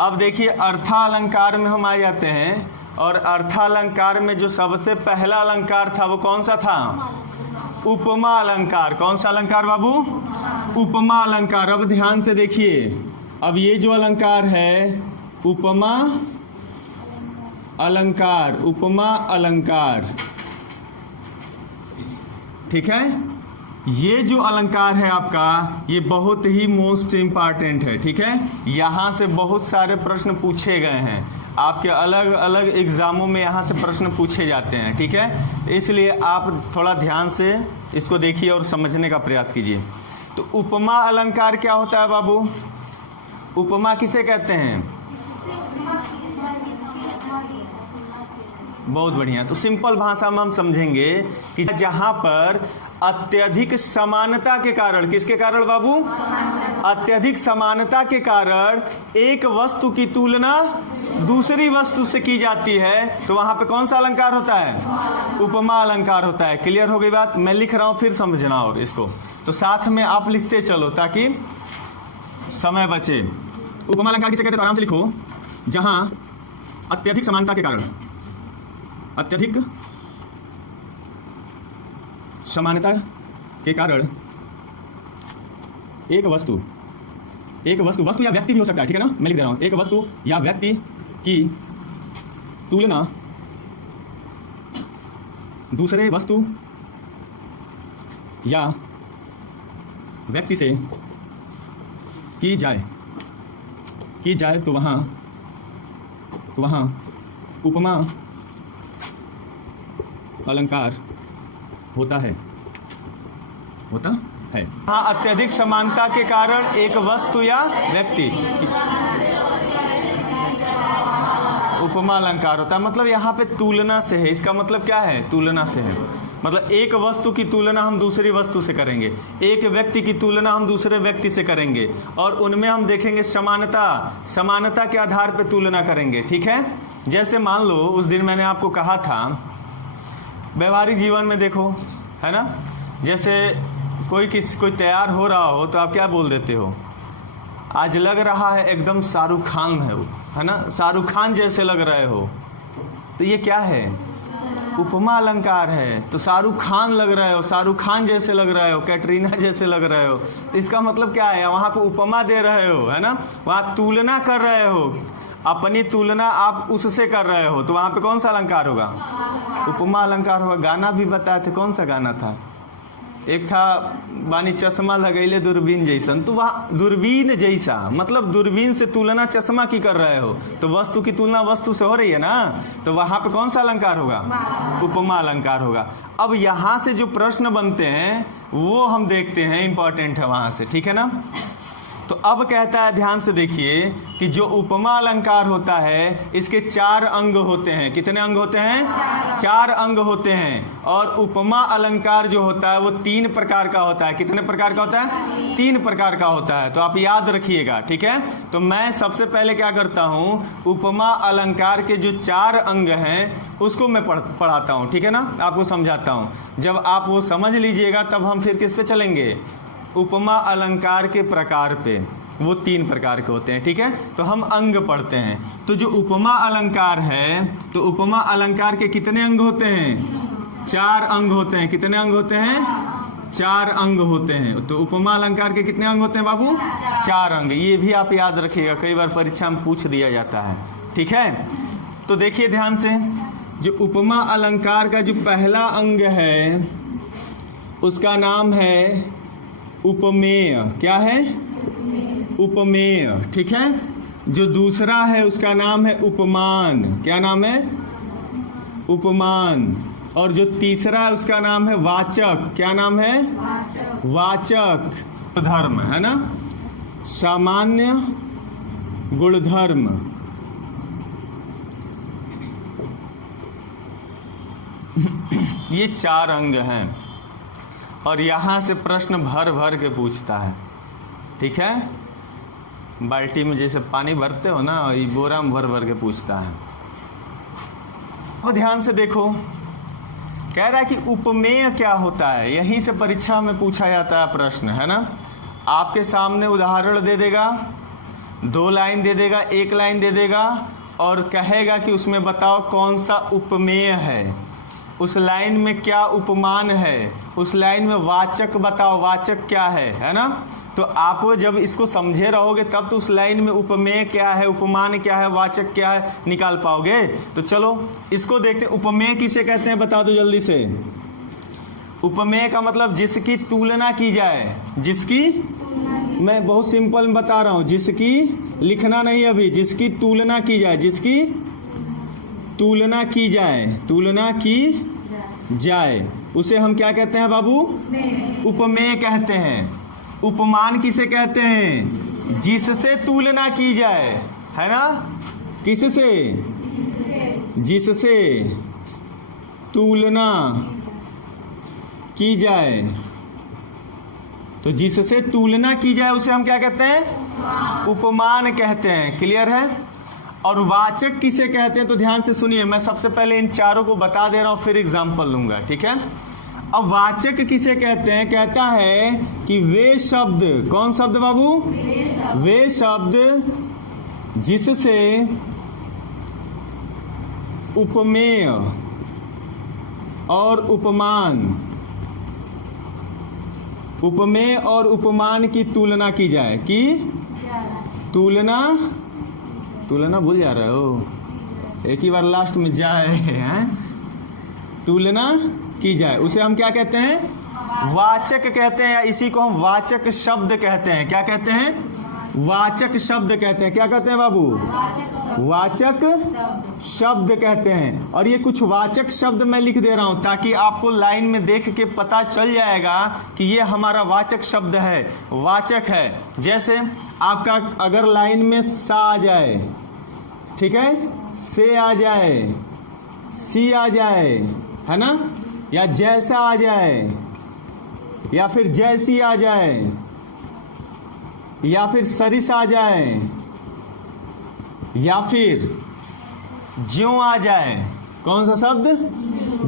अब देखिए अर्थालंकार में हम आ जाते हैं, और अर्थालंकार में जो सबसे पहला अलंकार था वो कौन सा था? उपमा अलंकार। कौन सा अलंकार बाबू? उपमा अलंकार। अब ध्यान से देखिए, अब ये जो अलंकार है उपमा अलंकार, उपमा अलंकार, ठीक है। ये जो अलंकार है आपका, ये बहुत ही मोस्ट इंपॉर्टेंट है, ठीक है। यहाँ से बहुत सारे प्रश्न पूछे गए हैं, आपके अलग अलग एग्जामों में यहाँ से प्रश्न पूछे जाते हैं, ठीक है। इसलिए आप थोड़ा ध्यान से इसको देखिए और समझने का प्रयास कीजिए। तो उपमा अलंकार क्या होता है बाबू? उपमा किसे कहते हैं? बहुत बढ़िया। तो सिंपल भाषा में हम समझेंगे कि जहां पर अत्यधिक समानता के कारण, किसके कारण बाबू? अत्यधिक समानता के कारण एक वस्तु की तुलना दूसरी वस्तु से की जाती है, तो वहां पे कौन सा अलंकार होता है? उपमा अलंकार होता है। क्लियर हो गई बात? मैं लिख रहा हूं, फिर समझना और इसको, तो साथ में आप लिखते चलो ताकि समय बचे। उपमा अलंकार किसे कहते हैं? तो आराम से लिखो, जहां अत्यधिक समानता के कारण, अत्यधिक समानता के कारण एक वस्तु या व्यक्ति भी हो सकता है, ठीक है ना। मैं लिख दे रहा हूं, एक वस्तु या व्यक्ति की तुलना दूसरे वस्तु या व्यक्ति से की जाए तो वहां उपमा अलंकार होता है। हाँ, अत्यधिक समानता के कारण एक वस्तु या व्यक्ति उपमा अलंकार होता है। मतलब यहाँ पे तुलना से है, इसका मतलब क्या है? तुलना से है। मतलब एक वस्तु की तुलना हम दूसरी वस्तु से करेंगे, एक व्यक्ति की तुलना हम दूसरे व्यक्ति से करेंगे, और उनमें हम देखेंगे समानता के आधार पर तुलना करेंगे, ठीक है। जैसे मान लो उस दिन मैंने आपको कहा था, व्यवहारिक जीवन में देखो, है ना, जैसे कोई तैयार हो रहा हो तो आप क्या बोल देते हो? आज लग रहा है एकदम शाहरुख खान है ना, शाहरुख खान जैसे लग रहे हो। तो ये क्या है? उपमा अलंकार है। तो शाहरुख खान लग रहे हो, शाहरुख खान जैसे लग रहे हो, कैटरीना जैसे लग रहे हो, तो इसका मतलब क्या है? वहाँ पे उपमा दे रहे हो, है ना, वहाँ तुलना कर रहे हो, अपनी तुलना आप उससे कर रहे हो, तो वहाँ पे कौन सा अलंकार होगा? उपमा अलंकार होगा। गाना भी बताए थे, कौन सा गाना था? एक था बानी चश्मा लगैले दूरबीन जैसन, तो वहाँ दूरबीन जैसा, मतलब दूरबीन से तुलना चश्मा की कर रहे हो, तो वस्तु की तुलना वस्तु से हो रही है ना, तो वहाँ पे कौन सा अलंकार होगा? उपमा अलंकार होगा। अब यहाँ से जो प्रश्न बनते हैं वो हम देखते हैं, इंपॉर्टेंट है वहाँ से, ठीक है ना। तो अब कहता है, ध्यान से देखिए, कि जो उपमा अलंकार होता है इसके 4 अंग होते हैं। कितने अंग होते हैं? 4 अंग होते हैं। और उपमा अलंकार जो होता है वो 3 प्रकार का होता है। कितने प्रकार का होता है? 3 प्रकार का होता है। तो आप याद रखिएगा, ठीक है। तो मैं सबसे पहले क्या करता हूँ, उपमा अलंकार के जो 4 अंग हैं उसको मैं पढ़ाता हूँ, ठीक है ना, आपको समझाता हूँ। जब आप वो समझ लीजिएगा तब हम फिर किस पे चलेंगे? उपमा अलंकार के प्रकार पे। वो 3 प्रकार के होते हैं, ठीक है। तो हम अंग पढ़ते हैं। तो जो उपमा अलंकार है, तो उपमा अलंकार के कितने अंग होते हैं? 4 अंग होते हैं। कितने अंग होते हैं? 4 अंग होते हैं। तो उपमा अलंकार के कितने अंग होते हैं बाबू? 4 अंग। ये भी आप याद रखिएगा, कई बार परीक्षा में पूछ दिया जाता है, ठीक है। तो देखिए ध्यान से, जो उपमा अलंकार का जो पहला अंग है उसका नाम है उपमेय। क्या है? उपमेय, ठीक है। जो दूसरा है उसका नाम है उपमान। क्या नाम है? उपमान। और जो तीसरा है उसका नाम है वाचक। क्या नाम है? वाचक। गुणधर्म, है ना, सामान्य गुणधर्म। ये 4 अंग हैं, और यहाँ से प्रश्न भर भर के पूछता है, ठीक है। बाल्टी में जैसे पानी भरते हो ना, ये बोरा में भर भर के पूछता है। अब ध्यान से देखो, कह रहा है कि उपमेय क्या होता है। यहीं से परीक्षा में पूछा जाता है प्रश्न, है ना। आपके सामने उदाहरण दे देगा, 2 लाइन दे देगा, 1 लाइन दे देगा और कहेगा कि उसमें बताओ कौन सा उपमेय है, उस लाइन में क्या उपमान है, उस लाइन में वाचक बताओ, वाचक क्या है ना। तो आप जब इसको समझे रहोगे तब तो उस लाइन में उपमेय क्या है, उपमान क्या है, वाचक क्या है निकाल पाओगे। तो चलो इसको देखते हैं। उपमेय किसे कहते हैं बता दो जल्दी से। उपमेय का मतलब जिसकी तुलना की जाए, जिसकी, मैं बहुत सिंपल में बता रहा हूं, जिसकी, लिखना नहीं अभी, जिसकी तुलना की जाए, जिसकी तुलना की जाए, तुलना की जाए, उसे हम क्या कहते हैं बाबू? उपमेय कहते हैं। उपमान किसे कहते हैं? जिससे तुलना की जाए, है ना। किससे? जिससे तुलना की जाए, तो जिससे तुलना की जाए उसे हम क्या कहते हैं? उपमान कहते हैं। क्लियर है। और वाचक किसे कहते हैं तो ध्यान से सुनिए, मैं सबसे पहले इन चारों को बता दे रहा हूं, फिर एग्जाम्पल लूंगा, ठीक है। अब वाचक किसे कहते हैं? कहता है कि वे शब्द, कौन शब्द बाबू? वे शब्द जिससे उपमेय और उपमान, उपमेय और उपमान की तुलना की जाए। कि तुलना, तुलना भूल जा रहे हो, एक ही बार लास्ट में जाए हैं। तुलना की जाए उसे हम क्या कहते हैं? वाचक कहते हैं, या इसी को हम वाचक शब्द कहते हैं। क्या कहते हैं? वाचक शब्द कहते हैं। क्या कहते हैं बाबू? वाचक शब्द कहते हैं। और ये कुछ वाचक शब्द मैं लिख दे रहा हूं ताकि आपको लाइन में देख के पता चल जाएगा कि ये हमारा वाचक शब्द है, वाचक है। जैसे आपका अगर लाइन में सा आ जाए, ठीक है, से आ जाए, सी आ जाए, है ना, या जैसा आ जाए, या फिर जैसी आ जाए, या फिर सरिस आ जाए, या फिर ज्यों आ जाए। कौन सा शब्द?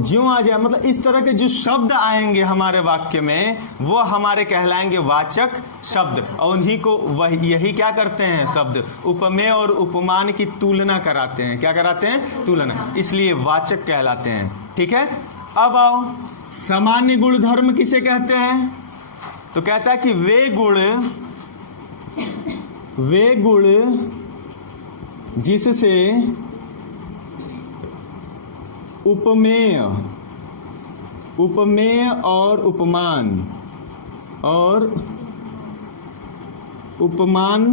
ज्यों आ जाए। मतलब इस तरह के जो शब्द आएंगे हमारे वाक्य में वो हमारे कहलाएंगे वाचक शब्द, और उन्हीं को वही, यही क्या करते हैं शब्द? उपमेय और उपमान की तुलना कराते हैं। क्या कराते हैं? तुलना, इसलिए वाचक कहलाते हैं। ठीक है। अब आओ, सामान्य गुण धर्म किसे कहते हैं? तो कहता है कि वे गुण जिससे उपमेय और उपमान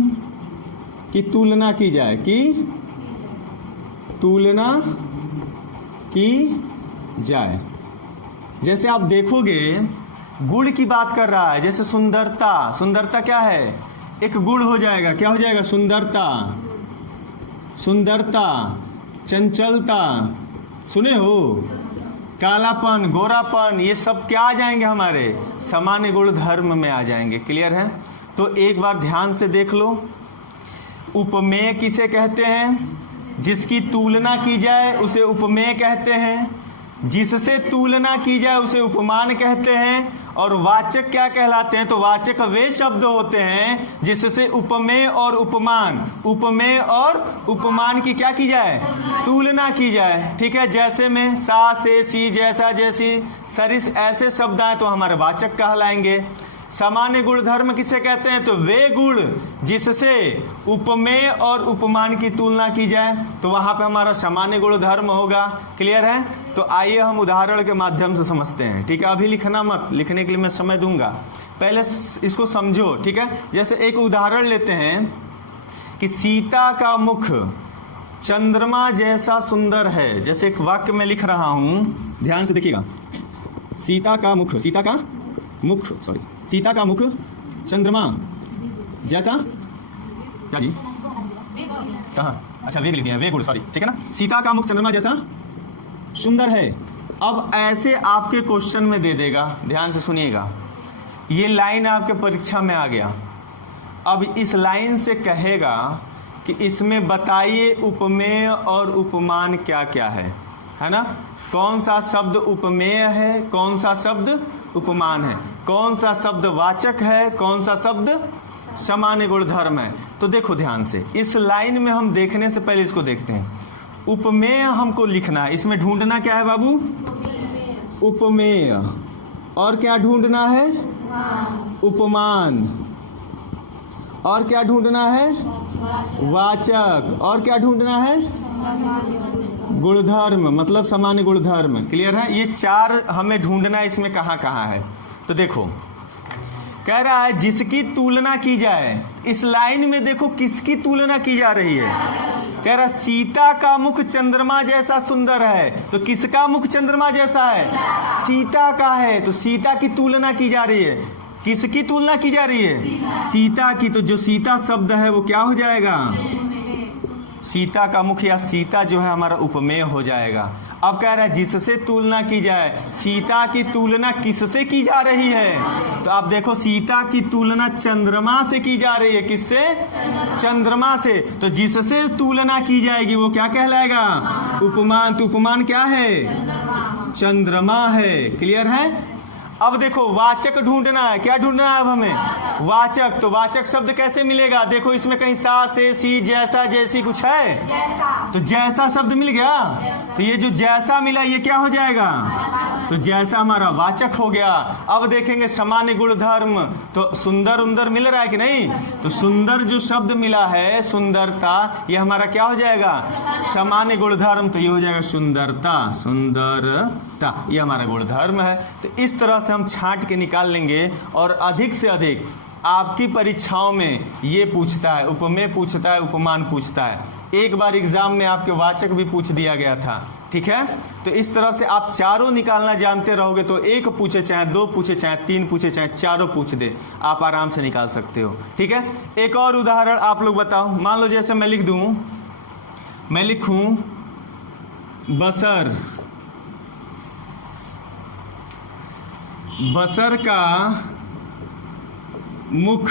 की तुलना की जाए। कि तुलना की जाए। जैसे आप देखोगे गुण की बात कर रहा है, जैसे सुंदरता। सुंदरता क्या है? एक गुण हो जाएगा। क्या हो जाएगा? सुंदरता। सुंदरता, चंचलता, सुने हो, कालापन, गोरापन, ये सब क्या आ जाएंगे? हमारे सामान्य गुण धर्म में आ जाएंगे। क्लियर है। तो एक बार ध्यान से देख लो, उपमेय किसे कहते हैं? जिसकी तुलना की जाए उसे उपमेय कहते हैं, जिससे तुलना की जाए उसे उपमान कहते हैं। और वाचक क्या कहलाते हैं? तो वाचक वे शब्द होते हैं जिससे उपमेय और उपमान की क्या की जाए? तुलना की जाए। ठीक है। जैसे में सा, से, सी, जैसा, जैसी, सरिस, ऐसे शब्द आए तो हमारे वाचक कहलाएंगे। सामान्य गुण धर्म किसे कहते हैं? तो वे गुण जिससे उपमेय और उपमान की तुलना की जाए, तो वहां पे हमारा सामान्य गुण धर्म होगा। क्लियर है। तो आइए हम उदाहरण के माध्यम से समझते हैं। ठीक है। अभी लिखना मत, लिखने के लिए मैं समय दूंगा, पहले इसको समझो। ठीक है। जैसे एक उदाहरण लेते हैं कि सीता का मुख चंद्रमा जैसा सुंदर है। जैसे एक वाक्य में लिख रहा हूं, ध्यान से देखिएगा। सीता का मुख चंद्रमा जैसा, क्या जी? कहाँ? अच्छा, वेग लिख दिया, वे गुण, सॉरी। ठीक है ना। सीता का मुख चंद्रमा जैसा सुंदर है। अब ऐसे आपके क्वेश्चन में दे देगा, ध्यान से सुनिएगा। ये लाइन आपके परीक्षा में आ गया। अब इस लाइन से कहेगा कि इसमें बताइए उपमेय और उपमान क्या क्या है ना। कौन सा शब्द उपमेय है, कौन सा शब्द उपमान है, कौन सा शब्द वाचक है, कौन सा शब्द सामान्य गुणधर्म है। तो देखो ध्यान से, इस लाइन में हम देखने से पहले इसको देखते हैं। उपमेय हमको लिखना है, इसमें ढूंढना क्या है बाबू? उपमेय। और क्या ढूंढना है? उपमान। और क्या ढूंढना है? वाचक। और क्या ढूंढना है? गुणधर्म, मतलब सामान्य गुणधर्म। क्लियर है? ये चार हमें ढूंढना है, इसमें कहाँ कहाँ है। तो देखो कह रहा है जिसकी तुलना की जाए। इस लाइन में देखो किसकी तुलना की जा रही है? कह रहा सीता का मुख चंद्रमा जैसा सुंदर है। तो किसका मुख चंद्रमा जैसा है? सीता का है। तो सीता की तुलना की जा रही है। किसकी तुलना की जा रही है? सीता की। तो जो सीता शब्द है वो क्या हो जाएगा? सीता का मुख या सीता जो है हमारा उपमेय हो जाएगा। अब कह रहा है जिससे तुलना की जाए। सीता की तुलना किससे की जा रही है? तो आप देखो सीता की तुलना चंद्रमा से की जा रही है। किससे? चंद्रमा से। तो जिससे तुलना की जाएगी वो क्या कहलाएगा? उपमान। तो उपमान क्या है? चंद्रमा है। क्लियर है? अब देखो वाचक ढूंढना है। क्या ढूंढना है अब हमें? वाचक। तो वाचक शब्द कैसे मिलेगा? देखो इसमें कहीं सा से सी जैसा जैसी कुछ है? तो जैसा शब्द मिल गया। तो ये जो जैसा मिला ये क्या हो जाएगा? तो जैसा हमारा वाचक हो गया। अब देखेंगे सामान्य गुणधर्म। तो सुंदर उंदर मिल रहा है कि नहीं? तो सुंदर जो शब्द मिला है, सुंदरता, ये हमारा क्या हो जाएगा? सामान्य गुणधर्म। तो ये हो जाएगा सुंदरता। सुंदरता ये हमारा गुणधर्म है। तो इस तरह से हम छांट के निकाल लेंगे। और अधिक से अधिक आपकी परीक्षाओं में ये पूछता है, उपमेय पूछता है, उपमान पूछता है। एक बार एग्जाम में आपके वाचक भी पूछ दिया गया था। ठीक है? तो इस तरह से आप चारों निकालना जानते रहोगे तो एक पूछे चाहे दो पूछे चाहे तीन पूछे चाहे चारों पूछ दे, आप आराम से निकाल सकते हो। ठीक है? एक और उदाहरण आप लोग बताओ। मान लो जैसे मैं लिख दूं, मैं लिखूं बसर। बसर का मुख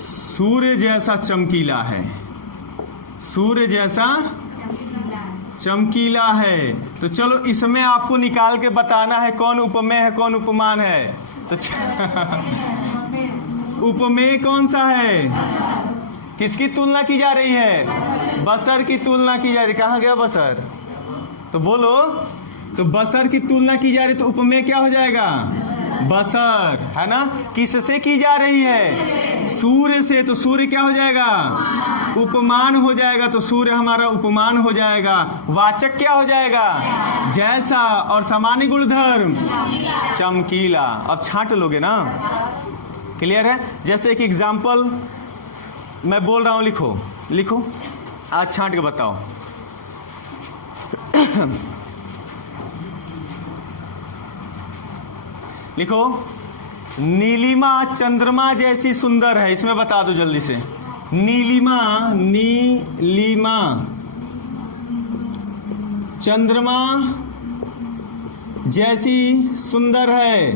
सूर्य जैसा चमकीला है। सूर्य जैसा चमकीला है। तो चलो इसमें आपको निकाल के बताना है कौन उपमेय है कौन उपमान है। तो उपमेय कौन सा है? किसकी तुलना की जा रही है? बसर की तुलना की जा रही। कहाँ गया बसर? तो बोलो। तो बसर की तुलना की जा रही, तो उपमेय क्या हो जाएगा? बसर। है ना? किससे की जा रही है? सूर्य से। तो सूर्य क्या हो जाएगा? उपमान हो जाएगा। तो सूर्य हमारा उपमान हो जाएगा। वाचक क्या हो जाएगा? जैसा। और सामान्य गुणधर्म चमकीला। अब छांट लोगे ना? क्लियर है? जैसे एक एग्जाम्पल मैं बोल रहा हूं, लिखो लिखो, आज छांट के बताओ। लिखो नीलिमा चंद्रमा जैसी सुंदर है। इसमें बता दो जल्दी से। नीलिमा, नीलिमा चंद्रमा जैसी सुंदर है।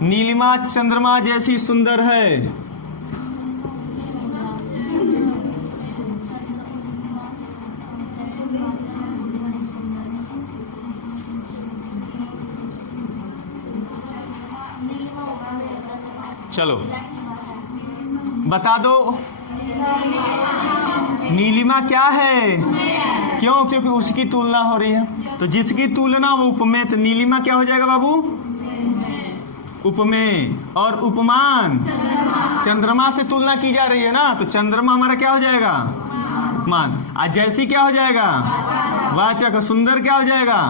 नीलिमा चंद्रमा जैसी सुंदर है। चलो बता दो नीलिमा क्या है? क्यों? क्योंकि उसकी तुलना हो रही है। तो जिसकी तुलना वो उपमेय। तो नीलिमा क्या हो जाएगा बाबू? उपमेय। और उपमान चंद्रमा से तुलना की जा रही है ना, तो चंद्रमा हमारा क्या हो जाएगा? उपमान। आज जैसी क्या हो जाएगा? वाचक। सुंदर क्या हो जाएगा?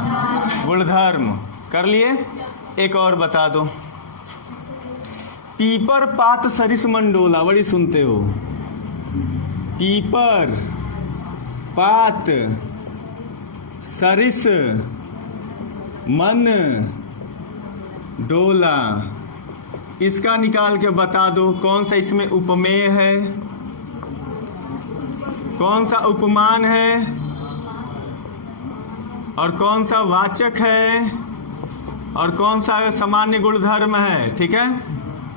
गुणधर्म। कर लिए? एक और बता दो। पीपर पात सरिस मंडोला, बड़ी सुनते हो। पीपर पात सरिस मन डोला, इसका निकाल के बता दो कौन सा इसमें उपमेय है, कौन सा उपमान है और कौन सा वाचक है और कौन सा सामान्य गुणधर्म है। ठीक है?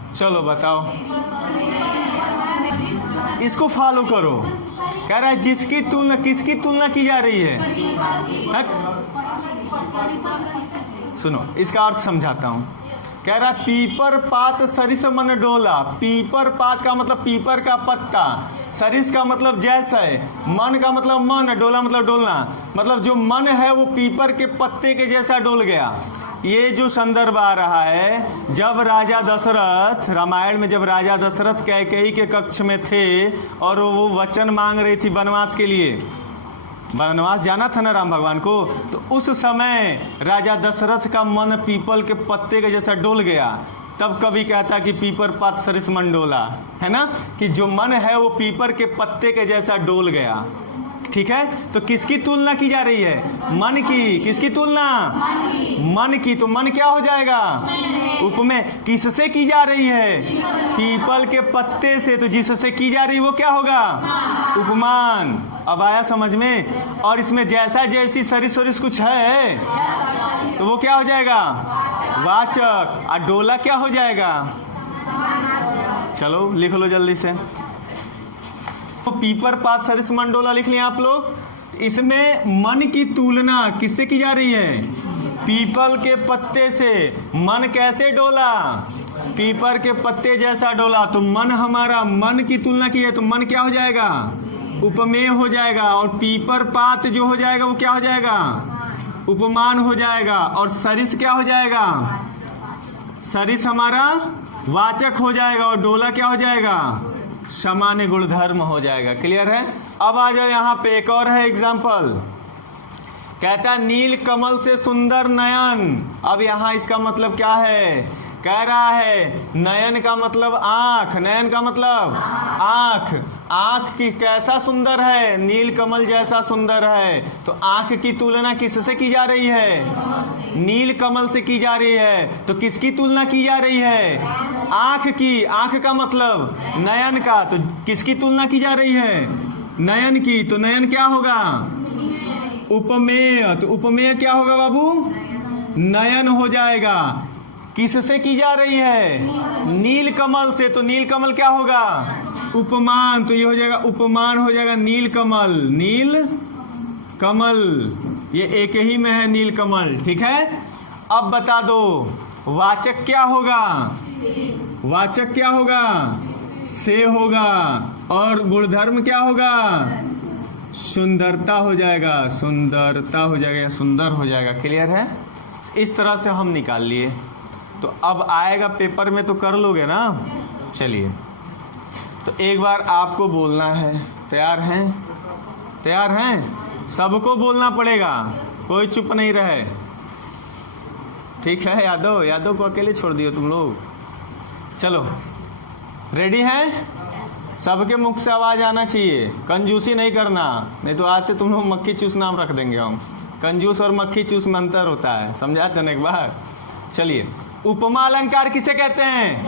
चलो बताओ। इसको फॉलो करो। कह रहा है जिसकी तुलना, किसकी तुलना की जा रही है? सुनो इसका अर्थ समझाता हूं। कह रहा पीपर पात सरिस मन डोला। पीपर पात का मतलब पीपर का पत्ता, सरिस का मतलब जैसे, मन का मतलब मन, डोला मतलब डोलना, मतलब जो मन है वो पीपर के पत्ते के जैसा डोल गया। ये जो संदर्भ आ रहा है, जब राजा दशरथ, रामायण में जब राजा दशरथ कैकेयी के कक्ष में थे और वो वचन मांग रही थी वनवास के लिए, वनवास जाना था ना राम भगवान को, तो उस समय राजा दशरथ का मन पीपल के पत्ते के जैसा डोल गया। तब कवि कहता कि पीपर पात सरिस मन डोला, है ना, कि जो मन है वो पीपर के पत्ते के जैसा डोल गया। ठीक है, तो किसकी तुलना की जा रही है? मन की। किसकी तुलना? मन की। तो मन क्या हो जाएगा? उपमेय। किससे की जा रही है? पीपल के पत्ते से। तो जिससे की जा रही वो क्या होगा? उपमान। अब आया समझ में? और इसमें जैसा जैसी सरिस सरिस कुछ है तो वो क्या हो जाएगा? वाचक। और डोला क्या हो जाएगा? चलो लिख लो जल्दी से। तो पीपर पात सरिस मन डोला लिख लिया आप लोग। इसमें मन की तुलना किससे की जा रही है? पीपल के पत्ते से। मन कैसे डोला? पीपर के पत्ते जैसा डोला। तो मन, हमारा मन की तुलना की है तो मन क्या हो जाएगा? उपमेय हो जाएगा। और पीपर पात जो हो जाएगा वो क्या हो जाएगा? उपमान हो जाएगा। और सरिस क्या हो जाएगा? सरिस हमारा वाचक हो जाएगा। और डोला क्या हो जाएगा? सामान्य गुणधर्म हो जाएगा। क्लियर है? अब आ जाओ यहाँ पे, एक और है एग्जाम्पल। कहता नील कमल से सुंदर नयन। अब यहाँ इसका मतलब क्या है? कह रहा है नयन का मतलब आंख, नयन का मतलब आंख। आंख की कैसा सुंदर है? नील कमल जैसा सुंदर है। तो आंख की तुलना किससे की जा रही है? नील कमल से की जा रही है। तो किसकी तुलना की जा रही है? आंख की। आंख का मतलब नयन का। तो किसकी तुलना की जा रही है? नयन की। तो नयन क्या होगा? उपमेय। तो उपमेय क्या होगा बाबू? नयन हो जाएगा। किससे की जा रही है? नील कमल से। तो नील कमल क्या होगा? उपमान। तो ये हो जाएगा उपमान, हो जाएगा नील कमल। नील कमल, ये एक ही में है नील कमल। ठीक है, अब बता दो वाचक क्या होगा? वाचक क्या होगा? से होगा। और गुणधर्म क्या होगा? सुंदरता हो जाएगा। सुंदरता हो जाएगा या सुंदर हो जाएगा। क्लियर है? इस तरह से हम निकाल लिए। तो अब आएगा पेपर में तो कर लोगे ना? चलिए, तो एक बार आपको बोलना है। तैयार हैं? तैयार हैं? सबको बोलना पड़ेगा, कोई चुप नहीं रहे। ठीक है? यादव, यादव को अकेले छोड़ दियो तुम लोग। चलो, रेडी हैं? सबके मुख से आवाज आना चाहिए। कंजूसी नहीं करना, नहीं तो आज से तुम लोग मक्खी चूस नाम रख देंगे हम। कंजूस और मक्खी चूस में अंतर होता है, समझाते ना एक बार। चलिए, उपमा अलंकार किसे कहते हैं?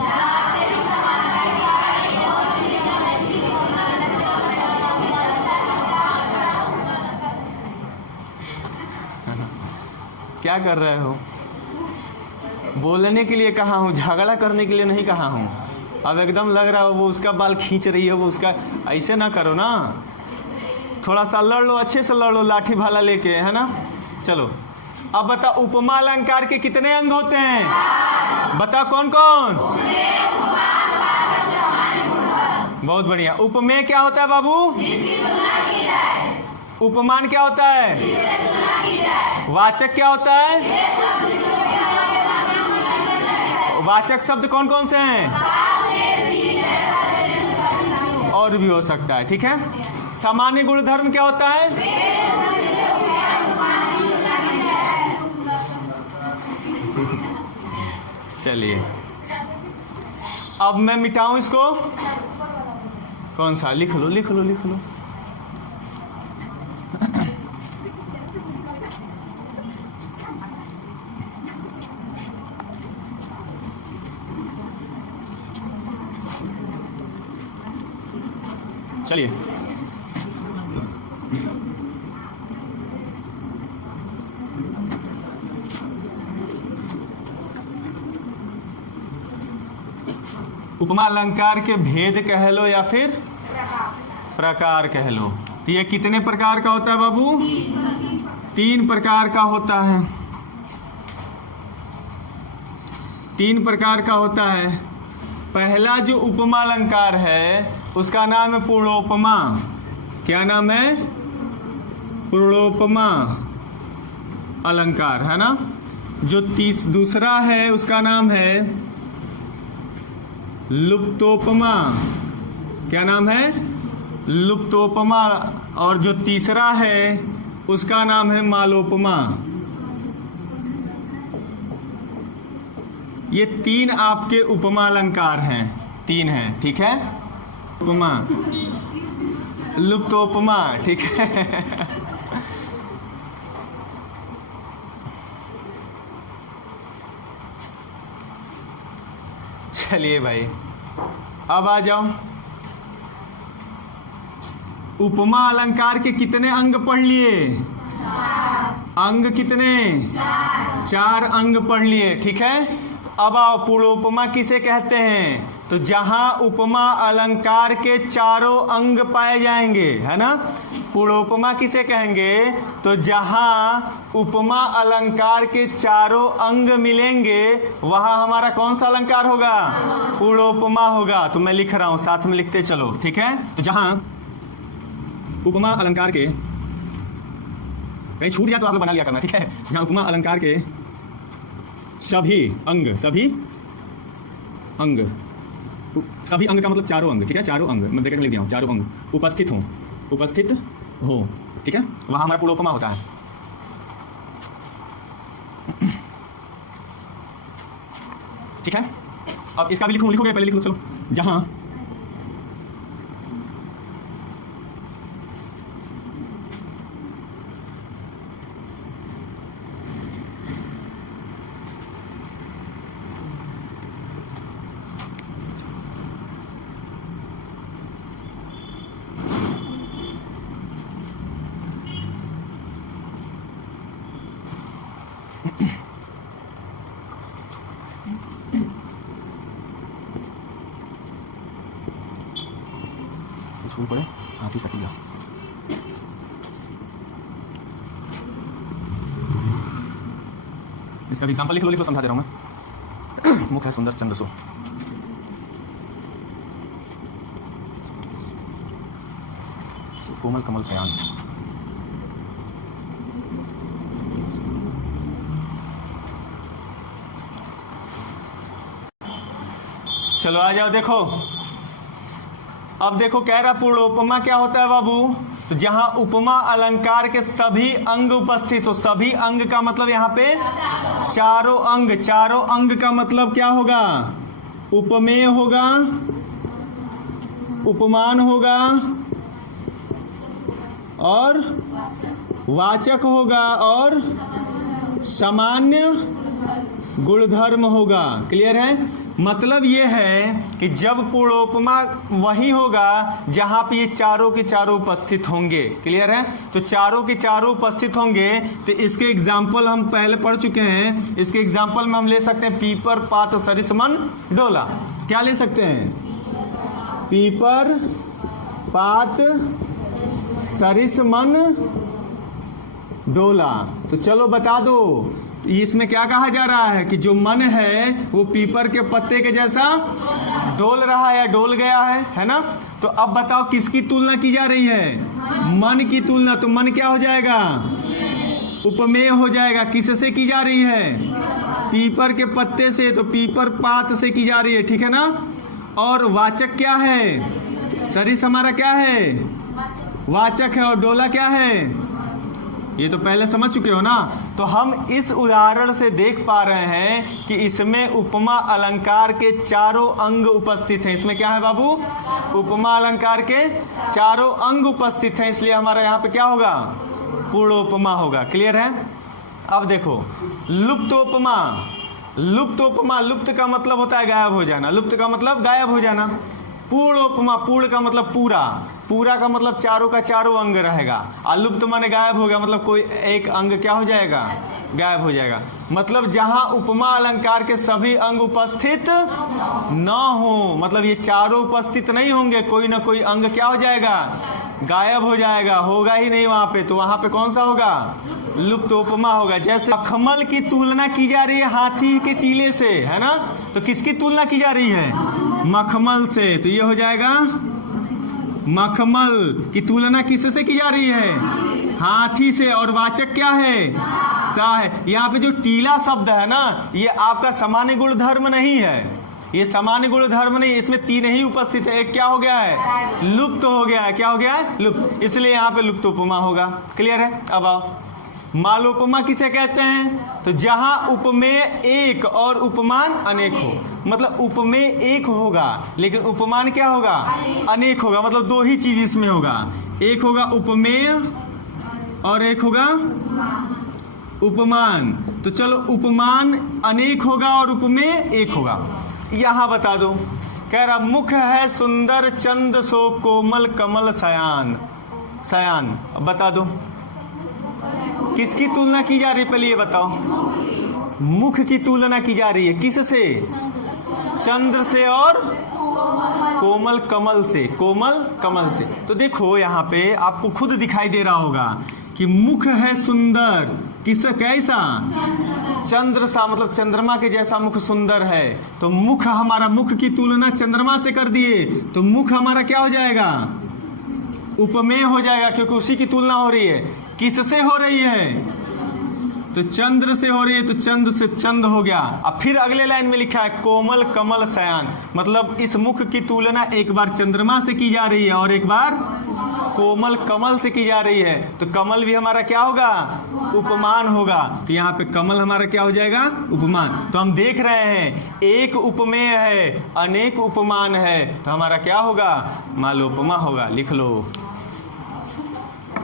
क्या कर रहे हो? बोलने के लिए कहा हूँ, झगड़ा करने के लिए नहीं कहा हूँ। अब एकदम लग रहा है वो उसका बाल खींच रही है, वो उसका। ऐसे ना करो ना, थोड़ा सा लड़ लो, अच्छे से लड़ लो, लाठी भाला लेके, है ना। चलो, अब बता उपमा अलंकार के कितने अंग होते हैं? बता कौन कौन? बहुत बढ़िया। उपमेय क्या होता है बाबू? उपमान क्या होता है? वाचक क्या होता है? वाचक शब्द कौन कौन से हैं? और भी हो सकता है। ठीक है। सामान्य गुणधर्म क्या होता है? चलिए, अब मैं मिटाऊं इसको। कौन सा? लिख लो लिख लो लिख लो। चलिए, उपमा अलंकार के भेद कह लो या फिर प्रकार कह लो। तो ये कितने प्रकार का होता है बाबू? 3 प्रकार का होता है। तीन प्रकार का होता है। पहला जो उपमा अलंकार है उसका नाम है पूर्णोपमा। क्या नाम है? पूर्णोपमा अलंकार, है ना। जो दूसरा है उसका नाम है लुप्तोपमा। क्या नाम है? लुप्तोपमा। और जो तीसरा है उसका नाम है मालोपमा। ये तीन आपके उपमा अलंकार हैं, तीन हैं, ठीक है। उपमा, लुप्तोपमा, ठीक है। चलिए भाई, अब आ जाओ। उपमा अलंकार के कितने अंग पढ़ लिए? अंग कितने? चार अंग पढ़ लिए, ठीक है। अब आओ, पूर्णोपमा किसे कहते हैं? तो जहां उपमा अलंकार के चारों अंग पाए जाएंगे, है ना। पूर्णोपमा किसे कहेंगे? तो जहां उपमा अलंकार के चारों अंग मिलेंगे वहां हमारा कौन सा अलंकार होगा? पूर्णोपमा होगा। तो मैं लिख रहा हूं, साथ में लिखते चलो, ठीक है। तो जहां उपमा अलंकार के, कहीं छूट जाए तो आप लोग बना लिया करना, ठीक है। जहां उपमा अलंकार के सभी अंग का मतलब चारों अंग, ठीक है। चारों अंग मैं ब्रैकेट में लिख दिया हूं, चारों अंग उपस्थित हो, ठीक है, वहां हमारा पूर्णोपमा होता है। ठीक है। अब इसका भी लिखोगे, पहले लिख लो, चलो। जहां छूट पड़े हाथी सकीला। इसका भी एग्जांपल लिख लो, समझा दे रहा हूं मैं। मुख है सुंदर चंद्रसो, कोमल कमल सयान। चलो आ जाओ, देखो। अब देखो, कह रहा पूर्णोपमा क्या होता है बाबू? तो जहां उपमा अलंकार के सभी अंग उपस्थित हो, सभी अंग का मतलब यहां पे चारों अंग। चारों अंग का मतलब क्या होगा? उपमेय होगा, उपमान होगा और वाचक होगा और सामान्य गुणधर्म होगा। क्लियर है? मतलब ये है कि जब पूर्णोपमा वही होगा जहां पे ये चारों के चारों उपस्थित होंगे। क्लियर है? तो चारों के चारों उपस्थित होंगे। तो इसके एग्जाम्पल हम पहले पढ़ चुके हैं। इसके एग्जाम्पल में हम ले सकते हैं पीपर, पात, सरिस, मन, डोला। क्या ले सकते हैं? पीपर, पात, सरिस, मन, डोला। तो चलो बता दो, इसमें क्या कहा जा रहा है कि जो मन है वो पीपर के पत्ते के जैसा डोल रहा है या डोल गया है ना। तो अब बताओ किसकी तुलना की जा रही है? मन की तुलना। तो मन क्या हो जाएगा? उपमेय हो जाएगा। किससे की जा रही है? पीपर के पत्ते से। तो पीपर पात से की जा रही है, ठीक है ना। और वाचक क्या है? सरिस हमारा क्या है? वाचक है। और डोला क्या है? ये तो पहले समझ चुके हो ना। तो हम इस उदाहरण से देख पा रहे हैं कि इसमें उपमा अलंकार के चारों अंग उपस्थित हैं। इसमें क्या है बाबू? उपमा अलंकार के चारों अंग उपस्थित हैं, इसलिए हमारा यहाँ पे क्या होगा? पूर्णोपमा होगा। क्लियर है? अब देखो, लुप्तोपमा। लुप्तोपमा, लुप्त का मतलब होता है गायब हो जाना। लुप्त का मतलब गायब हो जाना। पूर्णोपमा, पूर्ण का मतलब पूरा, पूरा का मतलब चारों का चारों अंग रहेगा। और लुप्त माने गायब हो गया, मतलब कोई एक अंग क्या हो जाएगा? गायब हो जाएगा। मतलब जहां उपमा अलंकार के सभी अंग उपस्थित न हो, मतलब ये चारों उपस्थित नहीं होंगे, कोई ना कोई अंग क्या हो जाएगा? गायब हो जाएगा, होगा ही नहीं वहां पे। तो वहां पे कौन सा होगा? लुप्त उपमा होगा। जैसे मखमल की तुलना की जा रही है हाथी के टीले से, है ना, तो किसकी तुलना की जा रही है? मखमल से। तो ये हो जाएगा मखमल की तुलना किससे की जा रही है? हाथी से। और वाचक क्या है? सा है। यहाँ पे जो टीला शब्द है ना, ये आपका सामान्य गुण धर्म नहीं है, ये सामान्य गुण धर्म नहीं, इसमें तीन ही उपस्थित है। एक क्या हो गया है? लुप्त हो गया है। क्या हो गया है? लुप्त। इसलिए यहाँ पे लुप्त उपमा होगा। क्लियर है? अब आओ, मालोपमा किसे कहते हैं? तो जहां उपमेय एक और उपमान अनेक हो। मतलब उपमेय एक होगा लेकिन उपमान क्या होगा? अनेक होगा। मतलब दो ही चीज इसमें होगा, एक होगा उपमेय और एक होगा उपमान। तो चलो, उपमान अनेक होगा और उपमेय एक होगा। यहां बता दो, कह रहा मुख है सुंदर चंद सो कोमल कमल सयान। सयान बता दो किसकी तुलना की जा रही है? पहले ये बताओ। मुख की तुलना की जा रही है किससे? चंद्र से और कोमल कमल से। कोमल कमल से। तो देखो यहाँ पे आपको खुद दिखाई दे रहा होगा कि मुख है सुंदर, किस कैसा? चंद्र सा, मतलब चंद्रमा के जैसा मुख सुंदर है। तो मुख हमारा, मुख की तुलना चंद्रमा से कर दिए तो मुख हमारा क्या हो जाएगा? उपमेय हो जाएगा, क्योंकि उसी की तुलना हो रही है। किससे हो रही है? तो चंद्र से हो रही है, तो चंद्र से चंद हो गया। अब फिर अगले लाइन में लिखा है कोमल कमल शयान। मतलब इस मुख की तुलना एक बार चंद्रमा से की जा रही है और एक बार कोमल कमल से की जा रही है। तो कमल भी हमारा क्या होगा? उपमान होगा। तो यहाँ पे कमल हमारा क्या हो जाएगा? उपमान। तो हम देख रहे हैं एक उपमेय है, अनेक उपमान है, तो हमारा क्या होगा? मालोपमा होगा। लिख लो।